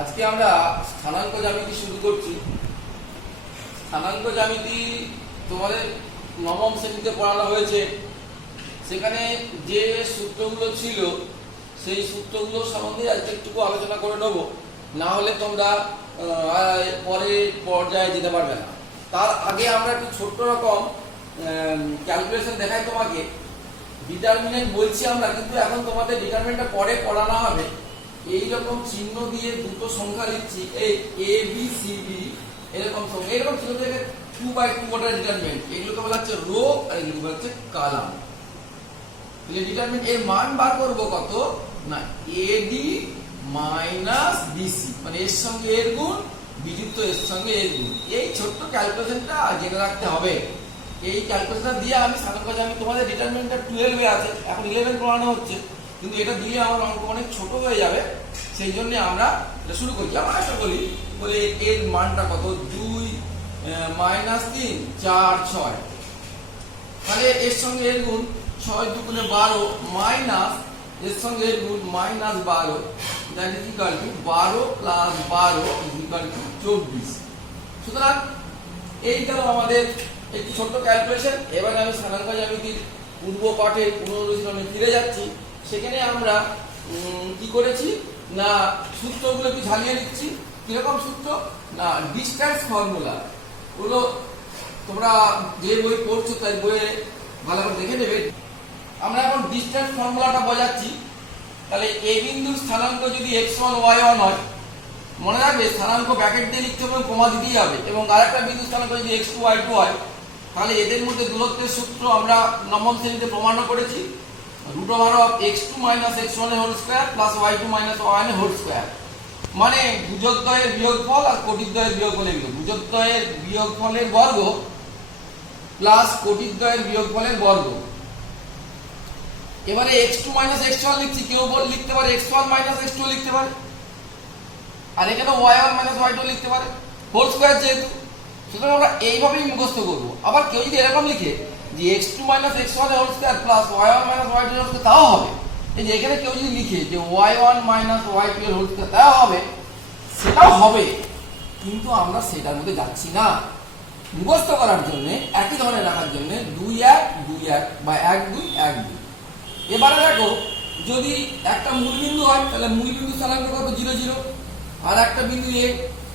আজকে আমরা স্থানাঙ্ক জ্যামিতি শুরু করছি। স্থানাঙ্ক জ্যামিতি তোমাদের নবম শ্রেণীতে পড়ানো হয়েছে। সেখানে যে সূত্রগুলো ছিল সেই সূত্রগুলো সম্বন্ধে আজকে একটু আলোচনা করে নেব, না হলে তোমরা পরের পর্যায়ে যেতে পারবে না। তার আগে আমরা একটু ছোট্ট রকম ক্যালকুলেশন দেখাই তোমাকে। ডিটারমিনেন্ট বলছি আমরা, কিন্তু এখন তোমাদের ডিটারমিনেন্টটা পরে পড়ানো হবে। এইরকম চিহ্ন দিয়ে দুটো সংখ্যা লিখছি, এই এ বি সি ডি, এরকম সংখ্যা, এরকম চিহ্ন থেকে 2/2 ওটা ডিটারমিনেন্ট। এগুলোকে বলা হচ্ছে রো আর এগুলো বলা হচ্ছে কলাম। তাহলে ডিটারমিনেন্ট এর মান বার করব কত না, এডি মাইনাস বিসি, মানে এর সঙ্গে এর গুণ বিযুক্ত এর সঙ্গে এর গুণ। এই ছোট্ট ক্যালকুলেশনটা জেনে রাখতে হবে। এই ক্যালকুলেশনটা দিয়ে আমি স্থানাঙ্ক জ্যামিতি, তোমাদের ডিটারমিনেন্টটা 12 এ আছে, এখন 11 পড়ানো হচ্ছে, কিন্তু এটা দিয়ে আমার অঙ্ক অনেক ছোট হয়ে যাবে। সেই জন্য আমরা এটা শুরু করছি। আমরা আশা করি বলে এর মানটা কত, 2 মাইনাস 3 4 6, তাহলে এর সঙ্গে এর গুণ 6 2 12 মাইনাস এর সঙ্গে এর গুণ minus 12, that is equal two 12 plus 12 is equal two 24। সুতরাং এই গেল আমাদের একটি ছোট্ট ক্যালকুলেশন। এবার আমি স্থানাঙ্ক জ্যামিতির পূর্ব পাঠে পুনরুজ্জীবনে ফিরে যাচ্ছি। সেখানে আমরা কি করেছি না, সূত্রগুলো একটু ঝালিয়ে নিচ্ছি। কিরকম সূত্র না, ডিসট্যান্স ফর্মুলা গুলো তোমরা যে বই পড়ছো তাই বইয়ে ভালো করে দেখে নেবে। আমরা এখন ডিসট্যান্স ফর্মুলাটা বোঝাচ্ছি। তাহলে এ বিন্দুর স্থানাঙ্ক যদি x1 y1 হয়, মনে রাখবে স্থানাঙ্ক ব্র্যাকেট দিয়ে লিখতে হবে, কমা দিতেই হবে। এবং আরেকটা বিন্দুর স্থানাঙ্ক যদি x2 y2 হয়, তাহলে এদের মধ্যে দূরত্বের সূত্র আমরা নবম শ্রেণীতে প্রমাণ করেছি, √x2 - x1 whole square plus y2 - y1 whole square, মানে ভুজদ্বয়ের বিয়োগফল আর কোটিদ্বয়ের বিয়োগফলের বিয়োগ, ভুজদ্বয়ের বিয়োগফলের বর্গ প্লাস কোটিদ্বয়ের বিয়োগফলের বর্গ। এবারে x2 - x1 লিখছি, কেউ লিখতে পারে x1 - x2 লিখতে পারে, আর এখানে y1 - y2 লিখতে পারে, হোল স্কয়ার যেহেতু। সুতরাং আমরা এইভাবেই মুখস্থ করব। আবার কেউ যদি এরকম লিখে যে x2 - x1 whole square plus y1 - y2 whole square, তাও হবে। এই যে এখানে কেউ যদি লিখে যে y1 - y2 হোল স্কয়ার, তাও হবে, সেটাও হবে, কিন্তু আমরা সেটার মধ্যে যাচ্ছি না। মুখস্থ করার জন্য, একই ধরনের রাখার জন্য 2 1 2 1 বা 1 2 1 2। এবারে দেখো, যদি একটা মূলবিন্দু হয় তাহলে মূলবিন্দু স্থানাঙ্ক কত 0 0, আর একটা বিন্দু a,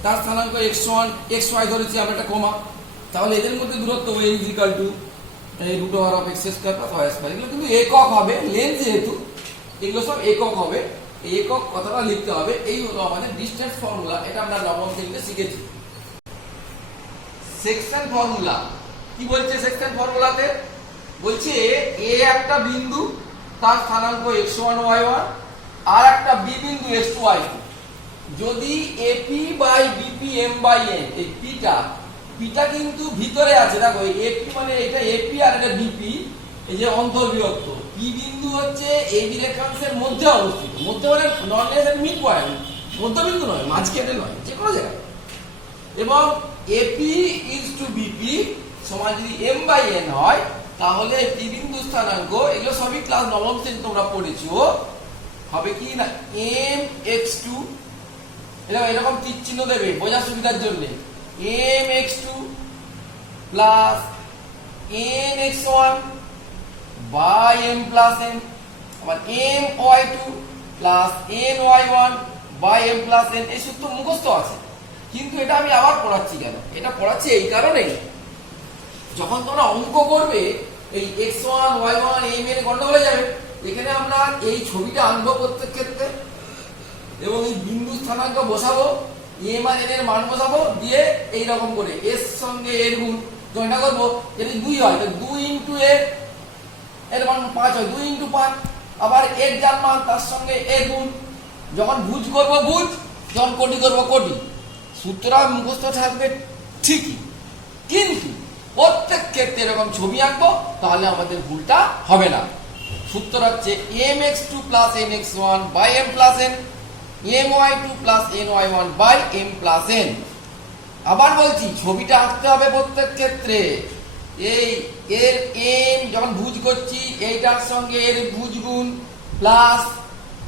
তার স্থানাঙ্ক x1 xy ধরেছি আমরা একটা কমা, তাহলে এদের মধ্যে দূরত্ব y = √x² + y²। এগুলো কিন্তু একক হবে, লেন্থ যেহেতু এগুলো সব একক হবে। এই একক কথাটা লিখতে হবে। এই হলো আমাদের ডিসট্যান্স ফর্মুলা। এটা আমরা নবম শ্রেণীতে শিখেছি। সেকশন ফর্মুলা কি বলছে? সেকশন ফর্মুলাতে বলছে এ একটা বিন্দু, তার স্থানাঙ্ক x1 y1, আর একটা বি বিন্দু x2 y2। যদি AP by BP m by n, এই পিটা কিন্তু ভিতরে আছে। দেখো এপি মানে এটা এপি আর এটা বিপি, এই যে অন্তর্বিভক্ত। পি বিন্দু হচ্ছে এবি রেখাংশের মধ্যে অবস্থিত, মধ্যে মানে নন লেস এন্ড মিড পয়েন্ট, মধ্যবিন্দু নয়, মাঝখানে নয়, যে কোনো জায়গায়। এবং এপি ইজ টু বিপি সমান যদি এম বাই এন হয়, তাহলে পি বিন্দু স্থানাঙ্ক, এগুলো সবই ক্লাস নবম শ্রেণী তোমরা পড়েছো, হবে কি না এম x2, এরকম তীর চিহ্ন দেবে বোঝার সুবিধার জন্য, m x2 plus n x1 by m plus n, আবার m y2 plus n y1 by m plus n. এই সূত্র মুখস্থ আছে, কিন্তু এটা আমি আবার পড়াচ্ছি কেন? এটা পড়াচ্ছি এই কারণেই, যখন তোমরা অঙ্ক করবে এই x1 y1 m এর গন্ডগোল হয়ে যাবে। এখানে আমরা এই ছবিটা আনবো প্রত্যেক ক্ষেত্রে, এবং এই বিন্দু স্থানাঙ্ক বসাবো, এম আর এন এর মান বসাবো, দিয়ে এইরকম করে এর সঙ্গে এর গুণ যখন করবো, যদি 2 হয় তাহলে 2 × এর মান 5 হয়, 2 × 5, আবার এর যার মান তার সঙ্গে এর গুণ। যখন ভুজ করবো ভুজ, যখন কোটি করবো কোটি। সূত্রটা মুখস্থ থাকবে ঠিকই, কিন্তু প্রত্যেক ক্ষেত্রে এরকম ছবি আঁকবো, তাহলে আমাদের ভুলটা হবে না। সূত্র হচ্ছে mx2 + nx1 by m plus n, my2 + ny1 by m plus n। আবার বলছি, ছবিটা আঁকতে হবে প্রত্যেক ক্ষেত্রে। এই এর m যখন ভুজ করছি, এইটার সঙ্গে এর ভুজ গুণ প্লাস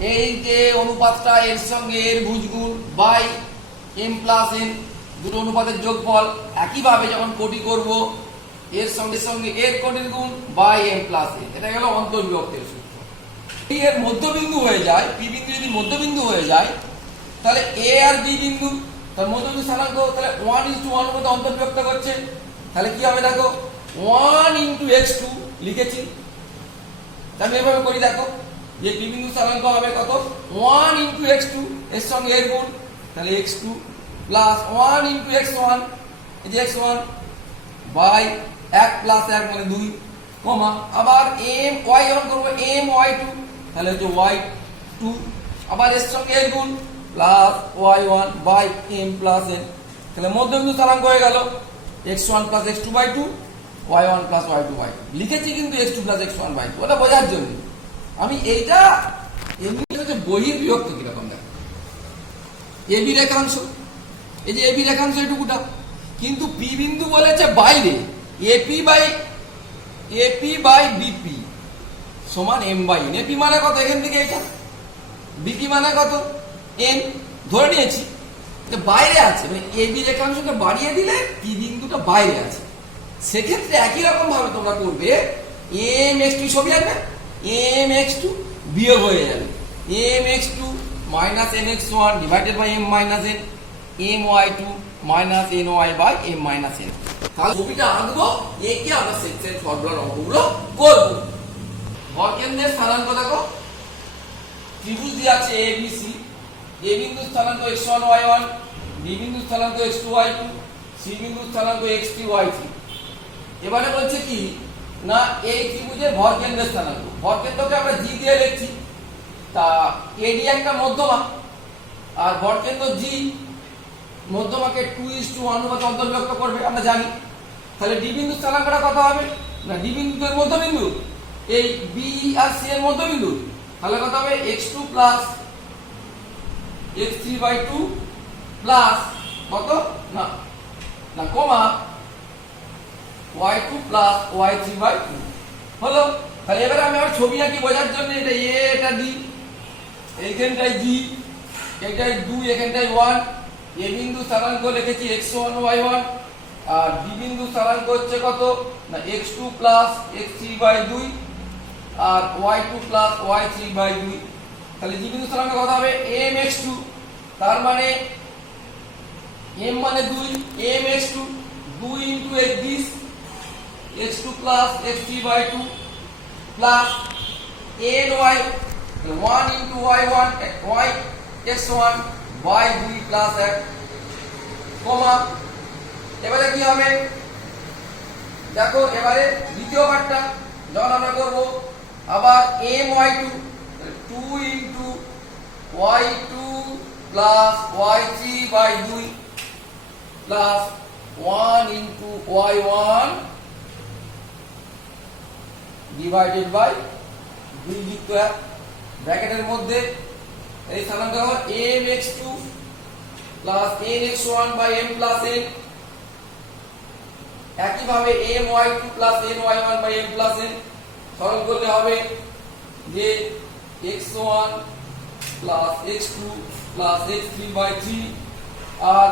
এই যে অনুপাতটা এর সঙ্গে এর ভুজগুণ বাই এম প্লাস এন, দুটো অনুপাতের যোগফল। একইভাবে যখন কোটি করব এর সঙ্গে সঙ্গে এর কোটির গুণ বাই এম প্লাস এন, এটা গেল অন্তর্বিভক্তের সূত্র। এর মধ্যবিন্দু হয়ে যায়, পি বিন্দু যদি মধ্যবিন্দু হয়ে যায় তাহলে এ আর বি বিন্দু তার মধ্যবিন্দু স্থানাঙ্ক, তাহলে 1:1 মধ্যে অন্তর্বিভক্ত করছে। তাহলে কি হবে দেখো, 1 × x2 লিখেছি, আমি এভাবে করি দেখো, যে পি বিন্দু স্থানাঙ্ক হবে কত, 1 × x2 এর সঙ্গে এর গুণ, তাহলে x2 প্লাস 1 × x1, এই যে x1 বাই 1 প্লাস 1 মানে 2, কমা আবার m y1 করব m y2, তাহলে হচ্ছে y2 আবার এর সঙ্গে এর গুণ plus y1 by m plus n, তাহলে মধ্যবিন্দু স্থানাঙ্ক হয়ে গেল x1 plus x2/2 y1 plus y2/2। লিখেছি কিন্তু x2 প্লাস x1/2, ওটা বোঝার জন্য। আমি এইটা এমনি হচ্ছে বহির্বিভক্ত কিরকম দেখো, এবি রেখাংশ, এই যে এবি রেখাংশ এটুকুটা, কিন্তু পি বিন্দু বলেছে বাইরে, এপি বাই বিপি সমান m/n। এপি মানে কত, এখান থেকে এটা, বিপি মানে কত n, ধরে নিয়েছি যে বাইরে আছে, মানে এবি রেখাংশকে বাড়িয়ে দিলে পি বিন্দুটা বাইরে আছে। সেক্ষেত্রে একই রকম ভাবে তোমরা করবে, mx2 ছবি আসবে, mx2 বিয়োগ হয়ে যাবে mx2 minus nx1 divided by m minus n, my2 minus ny by m minus n। তাহলে ছবিটা আঁকবো, একে আমরা সেকশন ফর্মুলার অঙ্কগুলো করব। ভরকেন্দ্রের স্থানাঙ্ক দেখো, ত্রিভুজ দিয়ে আছে abc, a বিন্দু স্থানাঙ্ক x1 y1, b বিন্দু স্থানাঙ্ক x2 y2, c বিন্দু স্থানাঙ্ক x3 y3। এবারে বলছে কি না, এই ত্রিভুজের ভরকেন্দ্রের স্থানাঙ্ক, ভরকেন্দ্রকে আমরা জি দিয়ে লিখছি, তা এডি একটা মধ্যমা আর ভরকেন্দ্র জি মধ্যমাকে 2:1 অনুপাতে অন্তর্ভুক্ত করবে আমরা জানি। তাহলে ডি বিন্দু স্থানাঙ্কটা কত হবে না, ডি বিন্দুর মধ্যবিন্দু এই বি আর সি এর মধ্যবিন্দু, তাহলে কত হবে x2 প্লাস x3/2 প্লাস কত না না কমা y2 প্লাস y3/2 হলো। তাহলে এবারে আমি আমার ছবি আঁকি বোঝার জন্য, এটা এ এটা ডি, এইখানটায় জি, এইটাই 2, এখানটায় 1, এ বিন্দু স্থানাঙ্ক লিখেছি x1 y1 আর বি বিন্দু স্থানাঙ্ক হচ্ছে কত না x2 প্লাস x3/2 আর y2 প্লাস y3/2। তাহলে জি বিন্দু স্থানাঙ্ক কত হবে mx2, তার মানে m মানে 2, mx2 2 × this x2 plus x3/2 plus ny 1 × y1 y x1 y 2 plus 1, কমা এবারে কি হবে দেখো, এবারে দ্বিতীয় পার্টটা যখন আমরা করব, আবার my2 2 × y2 plus y3/2 plus 1 × y1 divided by 2 লিখতে হয় ব্র্যাকেটের মধ্যে। এই স্থানাঙ্ক হবে mx2 plus nx1 by m plus n, একইভাবে my2 plus ny1 by m plus n। সরল করলে হবে যে x1 plus x2 plus x3/3 আর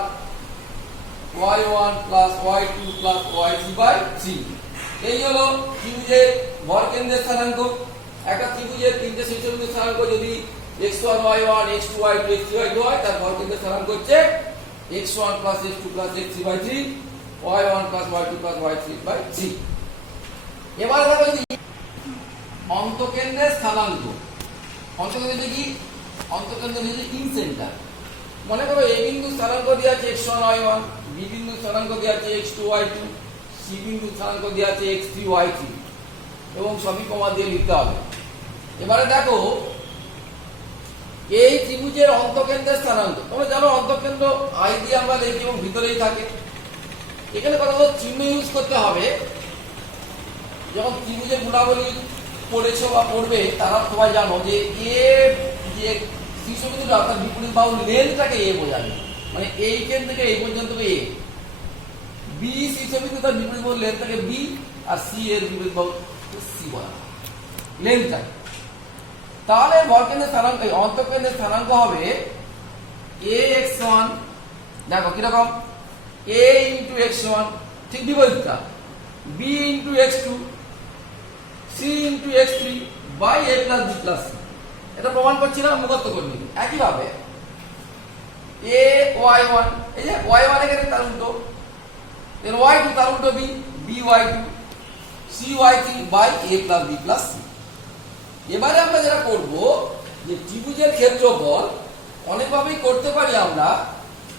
y1 plus y2 plus y3/3। এই হলো ত্রিভুজের ভরকেন্দ্রের স্থানাঙ্ক। একটা ত্রিভুজের তিনটে শীর্ষবিন্দুর স্থানাঙ্ক যদি x1 y1 x2 y2 x3 y2 হয়, তার ভরকেন্দ্রের স্থানাঙ্ক হচ্ছে x1 plus x2 plus x3/3 y1 plus y2 plus y3/3। এবারে দেখো যদি অন্তকেন্দ্রের স্থানাঙ্ক, অন্তকেন্দ্র কি, অন্তকেন্দ্র হচ্ছে ইন সেন্টার। মনে করো এ বিন্দু স্থানাঙ্ক দেওয়া আছে x1 y1, বি বিন্দু স্থানাঙ্ক দেওয়া আছে x2 y2, সি বিন্দু স্থানাঙ্ক দেওয়া আছে x3 y3 এবং সবই কমা দিয়ে লিখতে হবে। এবারে দেখো এই ত্রিভুজের অন্তকেন্দ্রের স্থানাঙ্ক, তোমরা জানো অন্তকেন্দ্র আই দিয়ে আমরা লিখি এবং ভিতরেই থাকে। এখানে কথা হলো চিহ্ন ইউজ করতে হবে। যখন ত্রিভুজের গুণাবলী পড়েছো বা পড়বে তারা সবাই জানো যে এ যে শীর্ষবিন্দুটা অর্থাৎ বিপরীত বাহু লেন্থটাকে এ বোঝাবে, মানে এইখান থেকে এই পর্যন্ত এ। বি শীর্ষবিন্দু তার বিপরীত বাহু লেন্থটাকে বি আর সি এর বিপরীত বাহু সি বলা লেন্থটা। তাহলে ভরকেন্দ্রের স্থানাঙ্ক এই অন্তঃকেন্দ্রের স্থানাঙ্ক হবে ax1, দেখো কিরকম a ইন্টু x1, ঠিক বিপরীতটা b into x2, c into x3 by a plus b plus c। এটা প্রমাণ করছি না, মুখস্থ করে নিবি। একইভাবে a y1, এই যে y1 এখানে তার উল্টো, এর y2 তার উল্টো b, b y2, c y3 by a plus b plus c। এবারে আমরা যেটা করব যে ত্রিভুজের ক্ষেত্রফল অনেকভাবেই করতে পারি আমরা।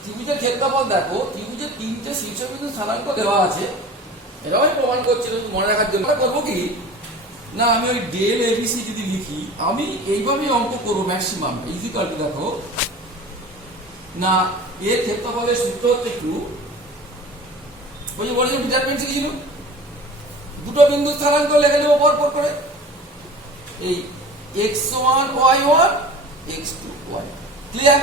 ত্রিভুজের ক্ষেত্রফল দেখো, ত্রিভুজের তিনটে শীর্ষবিন্দু স্থানাঙ্ক দেওয়া আছে, এটাও আমি প্রমাণ করছি মনে রাখার জন্য। করবো কি না, আমি ওই ডেল এবিসি যদি লিখি, আমি এইভাবেই অঙ্ক করবো ম্যাক্সিমাম ইজিক্যাল টু, দেখো না এর ক্ষেত্রফলের সূত্র হচ্ছে একটু ওই যে বলেছিলাম ডিটারমিনেন্ট শিখেছিল, দুটো বিন্দু স্থানাঙ্ক লিখে নেবো পরপর করে, এই x1 y1 x2 y, clear?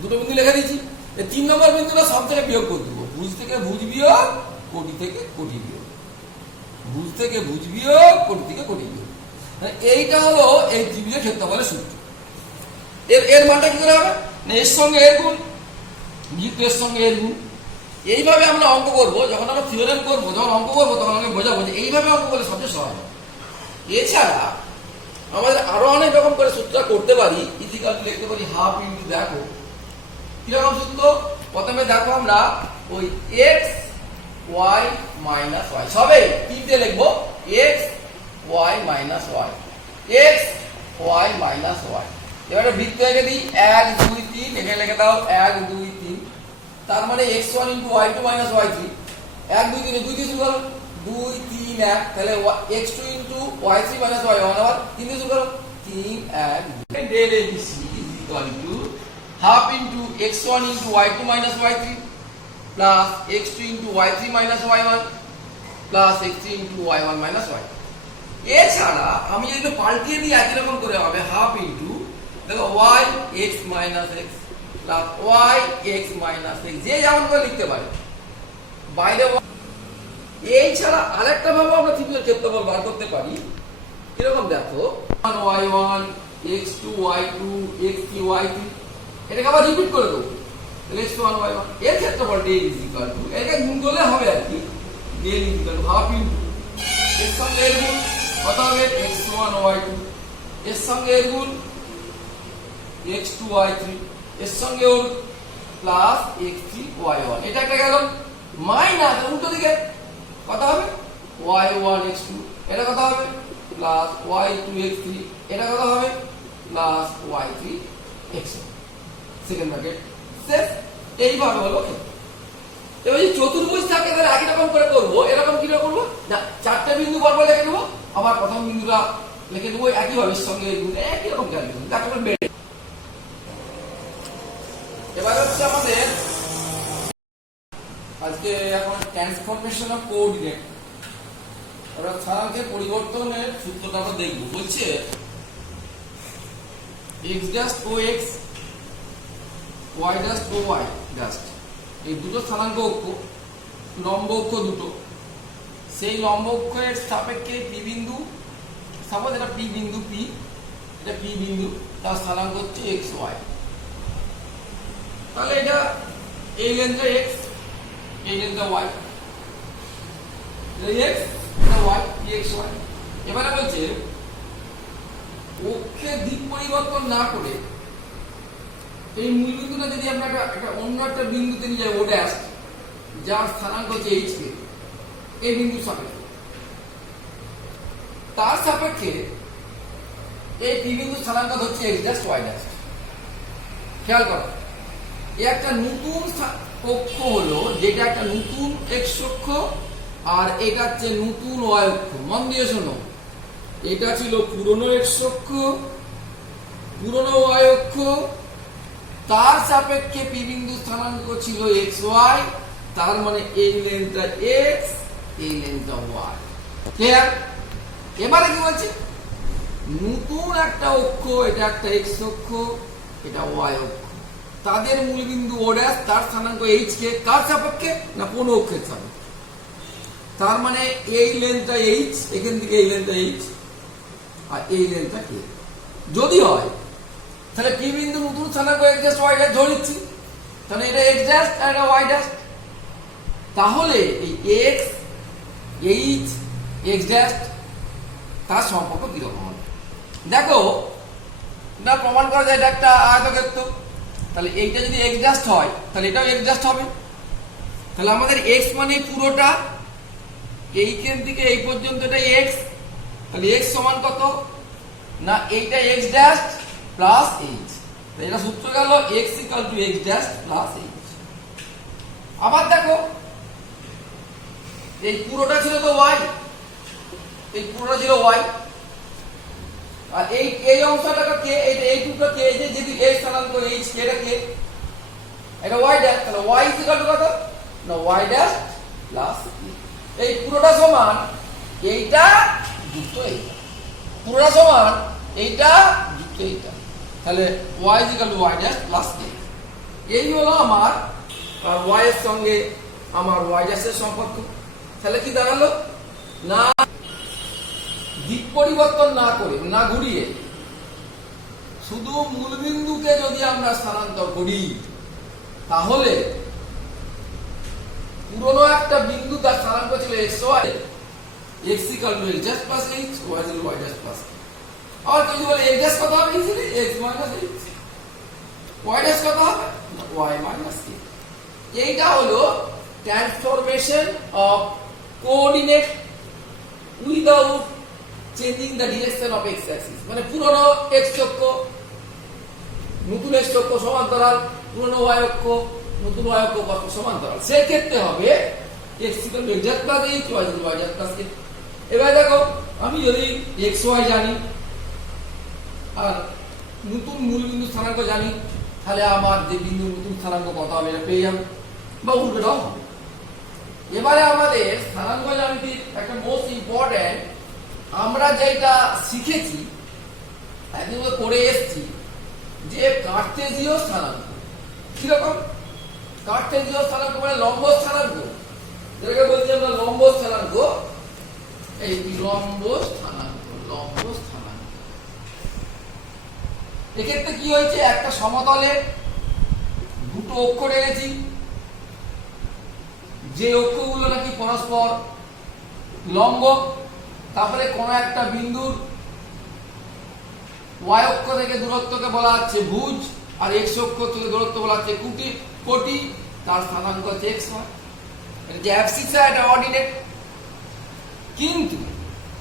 দুটো বিন্দু লিখে দিয়েছি। এই 3 নম্বর বিন্দুটা সব থেকে বিয়োগ করে দেবো, ভুজ থেকে ভুজ বিয়োগ, কোটি থেকে কোটি বিয়োগ, ভুজ থেকে ভুজ বিয়োগ, কোটি থেকে কোটি বিয়োগ। এইটা হলো এই ত্রিভুজের ক্ষেত্রফলের সূত্র। এর মানটা কি করে হবে না, এর সঙ্গে এর গুণ, যেহেতু এর সঙ্গে এর গুণ। এইভাবে আমরা অঙ্ক করবো, যখন আমরা থিওরেম করবো, যখন অঙ্ক করবো তখন আমি বোঝাবো যে এইভাবে অঙ্ক করলে সবচেয়ে সহজ হবে। এছাড়া আমাদের আরো অনেক রকম করে সূত্র করতে পারি। ইজিক্যাল টু লিখতে পারি হাফ ইন্টু, দেখো কিরকম সূত্র, প্রথমে দেখো আমরা ওই x y মাইনাস y, সবে তিনটে লিখবো, x y minus y, x y minus y। এবারে বৃত্ত এঁকে দিই 1 2 3, এখানে লিখে দাও 1 2 3, তার মানে x1 into y2 minus y3, 1 2 3 2 দিয়ে শুরু করো, 2 3 1, তাহলে x2 into y3 minus y1, আবার 3 দিয়ে শুরু করো, 3 1 2। Del abc is equal to half into x1 into y2 minus y3 plus x2 into y3 minus y1 plus x3 into y1 minus y। এছাড়া আমি যদি পাল্টিয়ে দিই একই রকম করে হবে, হাফ ইন্টু দেখো y x minus x plus y x minus x, যে যেমন করে লিখতে পারে বাইরে। এই ছাড়া আরেকটা ভাবে আমরা ত্রিভুজের ক্ষেত্রফল বার করতে পারি, কিরকম দেখো y1 x2 y2 x3 y3, এটাকে আবার রিপিট করে দেবো, x1 y1 এর ক্ষেত্রফল ডেল ইজ ইকুয়াল টু, এটাকে গুণ করলে হবে আর কি, del is equal to half into এর সঙ্গে এর গুণ, কত হবে x1 y2, এর সঙ্গে এর গুণ x2 y3, এর সঙ্গে ওর প্লাস x3 y1, এটা একটা গেল, মাইনাস উল্টো দিকে কত হবে y1 x2, এটা কত হবে প্লাস y2 x3, এটা কত হবে plus y3 x1, second bracket শেষ। এইভাবে হলো। এবার যদি চতুর্ভুজ থাকে তাহলে একই রকম করে করবো, এরকম কি করে করবো না, চারটে বিন্দু পরপর লিখে নেবো, আবার প্রথম বিন্দুটা লিখে দেবো একইভাবে, সঙ্গে একই রকম ক্যালকুলেশন। এবার হচ্ছে আমাদের আজকে এখন ট্রান্সফরমেশন অফ কোঅর্ডিনেট, আমরা স্থানাঙ্কের পরিবর্তনের সূত্রটা আমরা দেখব। বলছে x dash O x, y dash O y dash, এই দুটো স্থানাঙ্ক অক্ষ, লম্ব অক্ষ দুটো, সেই লম্ব অক্ষের সাপেক্ষে পি বিন্দু, সাপোজ এটা পি বিন্দু, পি এটা পি বিন্দু, তার স্থানাঙ্ক হচ্ছে x y। তাহলে এটা এই লেন্থটা x, এই লেন্থটা y, এটা x এটা y, x y। এবারে বলছে অক্ষের দিক পরিবর্তন না করে এই মূল বিন্দুটা যদি আমরা একটা অন্য একটা বিন্দুতে নিয়ে যাই, ও ড্যাশ, যার স্থানাঙ্ক হচ্ছে h কে, এই বিন্দুর সাপেক্ষে, তার সাপেক্ষে এই পি বিন্দুর স্থানাঙ্ক হচ্ছে x ড্যাশ y ড্যাশ। খেয়াল করো, এই একটা নতুন অক্ষ হলো, যেটা একটা নতুন x অক্ষ, আর এটা হচ্ছে নতুন y অক্ষ। মন দিয়ে শোনো, এটা ছিল পুরনো x অক্ষ, পুরনো y অক্ষ, তার সাপেক্ষে পি বিন্দু স্থানাঙ্ক ছিল xy, তার মানে এই লেন্থটা x, এই লেন্থটা y। ক্লিয়ার? এবারে কি বলছে, নতুন একটা অক্ষ, এটা একটা x অক্ষ, এটা y অক্ষ, তাদের মূল বিন্দু o ড্যাশ, তার স্থানাঙ্ক h কে, কার সাপেক্ষে না কোন অক্ষের সাপেক্ষে। তার মানে এই লেন্থটা h, এখান থেকে এই লেন্থটা h, আর এই লেন্থটা k। যদি হয় তাহলে পি বিন্দু নতুন স্থানাঙ্ক এক্স ড্যাশ ওয়াই ড্যাশ ধরে নিচ্ছি, তাহলে এটা এক্স ড্যাশ আর এটা ওয়াই ড্যাশ। তাহলে এই এক্স এইচ এক্স ড্যাশ তার সম্পর্ক কিরকম হবে দেখো, না প্রমাণ করা যায় এটা একটা আয়তক্ষেত্র, তাহলে এইটা যদি এক্স ড্যাশ হয় তাহলে এটাও এক্স ড্যাশ হবে। তাহলে আমাদের এক্স মানে পুরোটা, এইখান থেকে এই পর্যন্ত এটা এক্স, তাহলে এক্স সমান কত না এইটা এক্স ড্যাশ প্লাস এইচ, এটা সূত্র গেল x equal to x dash plus H. আবার দেখো এই পুরোটা ছিল তো ওয়াই, এই পুরোটা ছিল ওয়াই, আর এই অংশটা কে, এইটুকু কে, এই যে যদি এই স্থানাঙ্ক এইচ কে, এটা কে, এটা ওয়াই ড্যাশ, তাহলে ওয়াই ইকুয়াল টু কত না ওয়াই ড্যাশ প্লাস এই পুরোটা সমান এইটা যুক্ত এইটা, পুরোটা সমান এইটা যুক্ত এইটা, তাহলে y equal to y dash plus k. এই হলো আমার ওয়াই এর সঙ্গে আমার ওয়াই ড্যাশের সম্পর্ক। তাহলে কি দাঁড়ালো না দিক পরিবর্তন না করে, না ঘুরিয়ে, শুধু মূলবিন্দুকে যদি আমরা স্থানান্তর করি তাহলে পুরনো একটা বিন্দু তার স্থানাঙ্ক ছিল x y, x equal to x dash plus h, y equal to y dash plus. আর যদি বলে এক্স ড্যাশ কত হবে, easily x minus h, y dash কত হবে ওয়াই মাইনাস কে। এইটা হলো transformation of coordinate without changing the direction of x axis, মানে পুরনো এক্স অক্ষ নতুন এক্স অক্ষ সমান্তরাল, পুরনো ওয়াই অক্ষ নতুন ওয়াই অক্ষ সমান্তরাল, সেই ক্ষেত্রে হবে x equal to x dash plus h, y equal to y dash plus k. এবার দেখো আমি যদি এক্স ওয়াই জানি আর নতুন মূল বিন্দু স্থানাঙ্ক জানি, তাহলে আমার যে বিন্দু নতুন স্থানাঙ্ক কত হবে এটা পেয়ে যাবে, বা উল্টোটাও হবে। এবারে আমাদের স্থানাঙ্ক জ্যামিতির একটা মোস্ট ইম্পর্টেন্ট আমরা যেটা শিখেছি একদিন করে এসেছি যে কার্টেজীয় স্থানাঙ্ক। কিরকম কার্টেজীয় স্থানাঙ্ক মানে লম্ব স্থানাঙ্ক, যেটাকে বলছি আমরা লম্ব স্থানাঙ্ক, এই লম্ব স্থানাঙ্ক, লম্ব স্থানাঙ্ক। এক্ষেত্রে কি হয়েছে, একটা সমতলে দুটো অক্ষ রেখেছি, যে অক্ষগুলো নাকি পরস্পর লম্ব, তারপরে কোন একটা বিন্দুর ওয়াই অক্ষ থেকে দূরত্বকে বলা হচ্ছে ভুজ, আর এক্স অক্ষ থেকে দূরত্ব বলা হচ্ছে কোটি, তার স্থানাঙ্ক হচ্ছে এক্স ওয়াই, এটা যে অ্যাবসিস এটা অর্ডিনেট। কিন্তু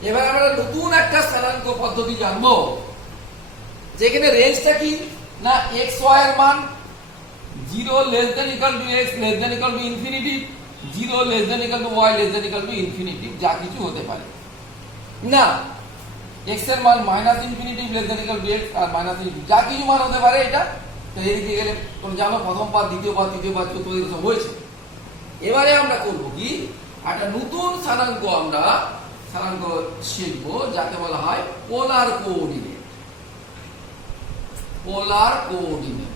এবার আমরা নতুন একটা স্থানাঙ্ক পদ্ধতি জানবো, যেখানে রেঞ্জটা কি না এক্স ওয়াই এর মান 0 less than equal to x less than equal to infinity, 0 less than equal to y less than equal to infinity, যা কিছু হতে পারে না এক্স এর মান minus infinity less than equal to x আর মাইনাস ইনফিনিটি, যা কিছু মান হতে পারে এটা। তো এদিকে গেলে তোমরা জানো প্রথম পাদ, দ্বিতীয় পাদ, তৃতীয় পাদ, চতুর্থ পাদ সব হয়েছে। এবারে আমরা করব কি, একটা নতুন স্থানাঙ্ক আমরা স্থানাঙ্ক শিখবো যাকে বলা হয় পোলার কোঅর্ডিনেট। পোলার কোঅর্ডিনেট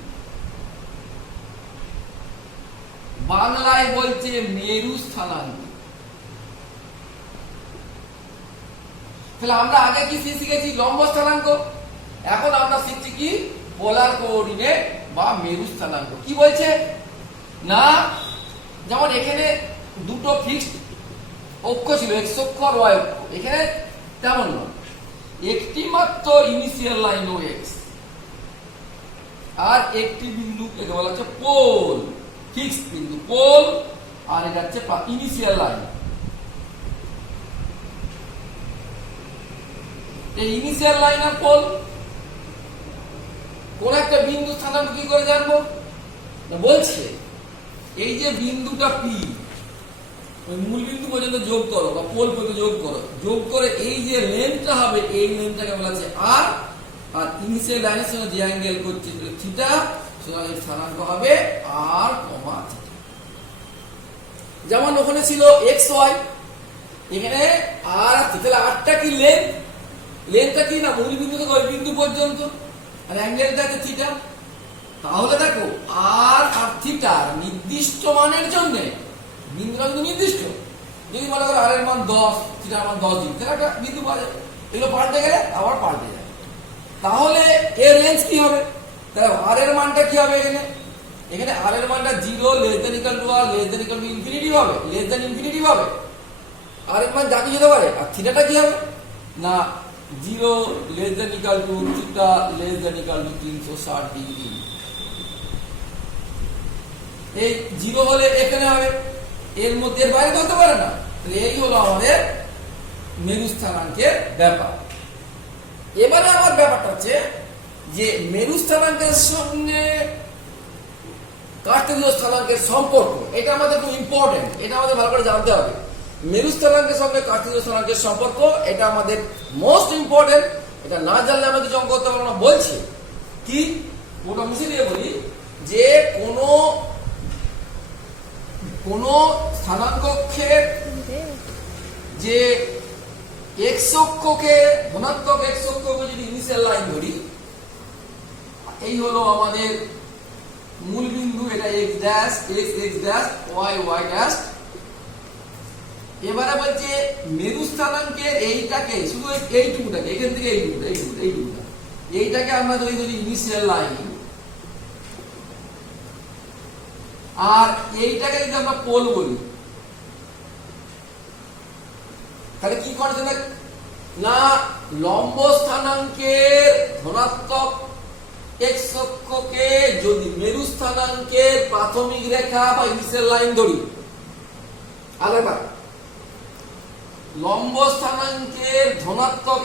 বাংলায় বলছে মেরু স্থানাঙ্ক। তাহলে আমরা আগে কি শিখেছি লম্ব স্থানাঙ্ক, এখন আমরা শিখছি কি পোলার কোঅর্ডিনেট বা মেরু স্থানাঙ্ক। কি বলছে না যেমন এখানে দুটো ফিক্সড অক্ষ ছিল এক্স অক্ষ আর ওয়াই অক্ষ, এখানে তেমন নয়, একটি মাত্র ইনিশিয়াল লাইন ও এক্স, আর একটি বিন্দু একে বলা হচ্ছে পোল, ফিক্সড বিন্দু পোল, আর এটা হচ্ছে ইনিশিয়াল লাইন। এই ইনিশিয়াল লাইন আর পোল কোন একটা বিন্দু স্থানাঙ্ক কি করে জানবো না, বলছে এই যে বিন্দুটা পি ওই মূল বিন্দু পর্যন্ত যোগ করো বা পোল পর্যন্ত যোগ করো, যোগ করে এই যে লেন্থটা হবে এই লেন্থটাকে বলা আছে আর, আর ইনিশিয়াল লাইনের সঙ্গে যে অ্যাঙ্গেল করছে থিটা, সুতরাং এর স্থানাঙ্ক হবে আর কমা থিটা। যেমন ওখানে ছিল এক্স ওয়াই, এখানে আর তাহলে আরটা কি লেন্থ, লেন্থটা কি না মূল বিন্দু থেকে ওই বিন্দু পর্যন্ত, আর অ্যাঙ্গেলটা হচ্ছে থিটা। তাহলে দেখো আর আর থিটার নির্দিষ্ট মানের জন্য বিন্দুটা কিন্তু নির্দিষ্ট, যদি মনে করো আর এর মান 10, থিটার মান 10 দিন, তাহলে একটা বিন্দু পাওয়া যাবে। এগুলো পাল্টে গেলে আবার পাল্টে যাবে। তাহলে এর রেঞ্জ কি হবে? তাহলে আর এর মানটা কি হবে? এখানে এখানে আর এর মানটা 0 less than equal to r less than equal to infinity হবে, লেস দেন ইনফিনিটি হবে। আর এর মান যা কিছু হতে পারে। আর থিটাটা কি হবে? না 0 less than equal two theta less than equal two 360 degree. এই 0 হলে এখানে হবে, এর মধ্যে এর বাইরে হতে পারে না। তাহলে এই হলো আমাদের মেরু স্থানাঙ্কের ব্যাপার। এবারে আমার ব্যাপারটা হচ্ছে যে মেরু স্থানাঙ্কের সঙ্গে কার্টেসীয় স্থানাঙ্কের সম্পর্ক, এটা আমাদের খুব ইম্পর্টেন্ট, এটা আমাদের ভালো করে জানতে হবে। মেরু স্থানাঙ্কের সঙ্গে কার্টেসীয় স্থানাঙ্কের সম্পর্ক এটা আমাদের মোস্ট ইম্পর্টেন্ট। এটা না জানলে আমরা কিছু অঙ্ক করতে পারবো না। বলছি কি, ওটা মুছে দিয়ে বলি যে কোন স্থানাঙ্কের যে এক্স অক্ষকে, ধনাত্মক এক্স অক্ষকে যদি ইনিশিয়াল লাইন ধরি, এই হলো আমাদের মূল বিন্দু, এটা x dash x x dash y y dash. এবারে বলছে মেরু স্থানাঙ্কের এইটাকে, শুধু এইটুকুটাকে, এখান থেকে এইটাকে আমরা ধরি ইনিশিয়াল লাইন, আর এইটাকে যদি আমরা পোল বলি, তাহলে কি করছে না লম্ব স্থানাঙ্কের ধনাত্মক এক্স অক্ষকে যদি মেরু স্থানাঙ্কের প্রাথমিক রেখা বা ইনিশিয়াল লাইন ধরি, আলাদা লম্ব স্থানাঙ্কের ধনাত্মক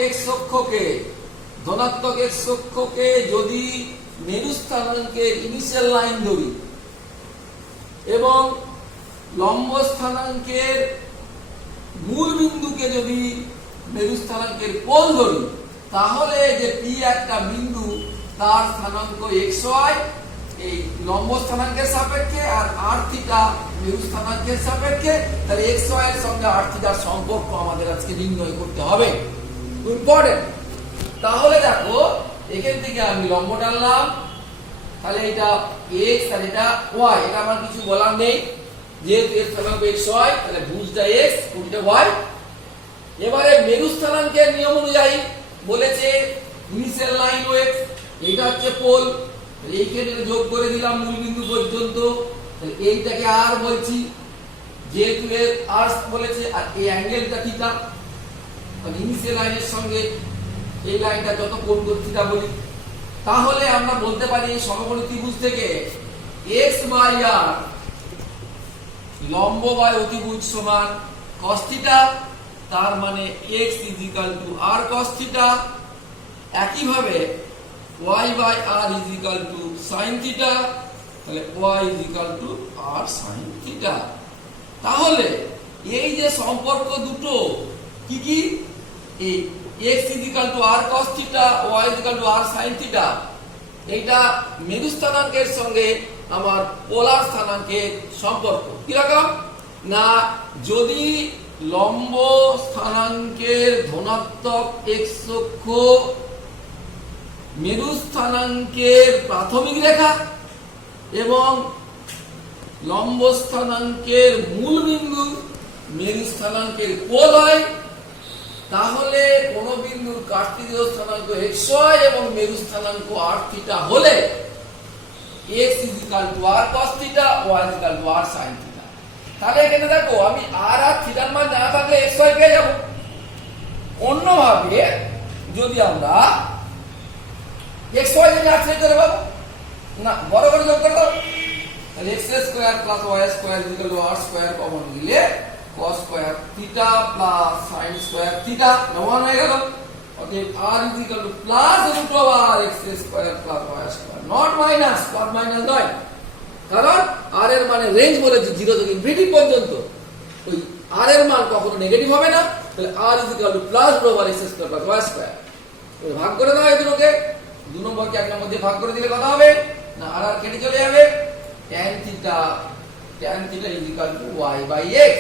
এক্স অক্ষকে যদি মেরু স্থানাঙ্কের ইনিশিয়াল লাইন ধরি এবং লম্ব স্থানাঙ্কের মূল বিন্দুকে যদি মেরু স্থানাঙ্কের পোল ধরি, তাহলে যে পি একটা বিন্দু তার স্থানাঙ্ক xy এই লম্ব স্থানাঙ্কের সাপেক্ষে আর r থিটা মেরু স্থানাঙ্কের সাপেক্ষে, তাহলে xy এর সঙ্গে r থিটার সম্পর্ক আমাদের আজকে নির্ণয় করতে হবে, ইম্পর্টেন্ট। তাহলে দেখো এখান থেকে আমি লম্ব টানলাম, তাহলে এটা x আর এটা y, এটা আমার কিছু বলার নেই, যেহেতু এর স্থানাঙ্ক xy, তাহলে ভুজটা x কোণটা y। এবারে মেরু স্থানাঙ্কের নিয়ম অনুযায়ী বলেছে ইনিশিয়াল লাইন ও x, এইটা হচ্ছে পোল, এইখানে যোগ করে দিলাম মূল বিন্দু পর্যন্ত, তাহলে এইটাকে r বলছি, যেহেতু এর r বলেছে, আর এই অ্যাঙ্গেলটা থিটা, মানে ইনিশিয়াল লাইনের সঙ্গে এই লাইনটা যত কোণ করে থিটা বলি। তাহলে আমরা বলতে পারি এই সমকোণী ত্রিভুজ থেকে x বাই r লম্ব বাই অতিভুজ সমান cos থিটা, তার মানে x r cos থিটা। একইভাবে y by r sin theta, তাহলে y r sin থিটা। তাহলে এই যে সম্পর্ক দুটো কি কি, এই x r cos theta, y r sin theta, এইটা মেরু স্থানাঙ্কের সঙ্গে আমার পোলার স্থানাঙ্কের সম্পর্ক কি রকম না, যদি লম্ব স্থানাঙ্কের ধনাত্মক x অক্ষ মেরু স্থানাঙ্কের প্রাথমিক রেখা এবং লম্ব স্থানাঙ্কের মূল বিন্দু মেরু স্থানাঙ্কের পোল হয়, তাহলে কোন বিন্দুর কার্টেসীয় স্থানাঙ্ক xy এবং মেরু স্থানাঙ্ক r থিটা হলে x r cos theta, y r sin theta. তাহলে এখানে দেখো আমি r আর থিটার মান জানা থাকলে xy পেয়ে যাব। অন্যভাবে যদি আমরা xy যদি r ছেড়ে দেব না, বড় করে যোগ করে দাও, তাহলে x square plus y square r square common নিলে cos square theta plus sin square theta সমান হয়ে গেল। অতএব r plus root over x square plus y square, not minus, not minus নয়, কারণ r এর মানে রেঞ্জ বলেছে 0 থেকে ইনফিনিটি পর্যন্ত, ওই r এর মান কখনো নেগেটিভ হবে না। তাহলে r plus root over x square plus y square, ভাগ করে দাও এই দুটোকে, 2 নম্বরকে 1 নম্বর দিয়ে ভাগ করে দিলে কথা হবে না, আর কেটে চলে যাবে, tan theta y by x।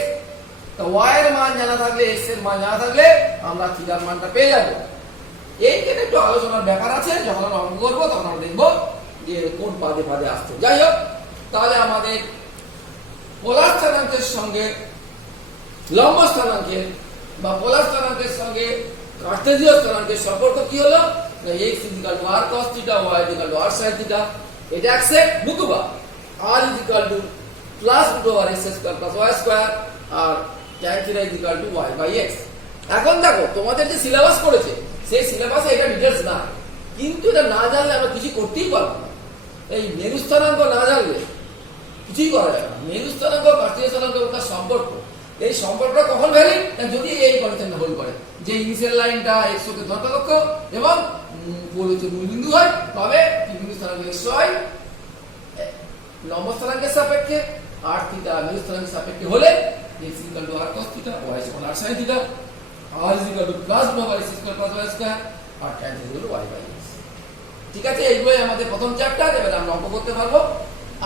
তো y এর মান জানা থাকলে, x এর মান জানা থাকলে আমরা থিটার মানটা পেয়ে যাব। এই ক্ষেত্রে একটু আলোচনার ব্যাপার আছে, যখন আমরা অঙ্ক করবো তখন আমরা দেখবো যে কোন পাদে পাদে আসছে। যাই হোক, তাহলে আমাদের পোলার স্থানাঙ্কের সঙ্গে লম্ব স্থানাঙ্কের বা পোলার স্থানাঙ্কের সঙ্গে কার্টেসীয় স্থানাঙ্কের সম্পর্ক কি হলো না x equal to r cos theta y equal to r sin theta এটা অ্যাকসেপ্ট নতুবা r equal to plus root over x square plus y square আর tan theta equal to y by x। এখন দেখো তোমাদের যে syllabus করেছে সেই সিলেবাসে এটা ডিটেইলস না, কিন্তু এটা না জানলে আমরা কিছু করতেই পারবো না। এই মেরু স্থানাঙ্ক না জানলে কিছুই করা যাবে না। মেরু স্থানাঙ্ক কার্টেসিয়ান স্থানাঙ্ক তার সম্পর্ক, এই সম্পর্কটা কখন ভ্যালিড না যদি এই কন্ডিশনটা হোল্ড করে যে ইনিশিয়াল লাইনটা x অক্ষে ধনাত্মক এবং পোল হচ্ছে মূলবিন্দু হয়, তবে বিন্দু স্থানাঙ্ক x হয় লম্ব স্থানাঙ্কের সাপেক্ষে r থিটা মেরু স্থানাঙ্কের সাপেক্ষে হলে x equal to r cos theta y equal r sin theta r equal to plus over x square plus y square আর tan equal to y by x। ঠিক আছে, এইগুলোই আমাদের প্রথম চ্যাপ্টার। এবার আমরা অঙ্ক করতে পারবো।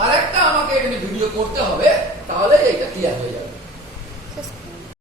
আর একটা আমাকে এখানে ভিডিও করতে হবে, তাহলে এটা ক্লিয়ার হয়ে যাবে।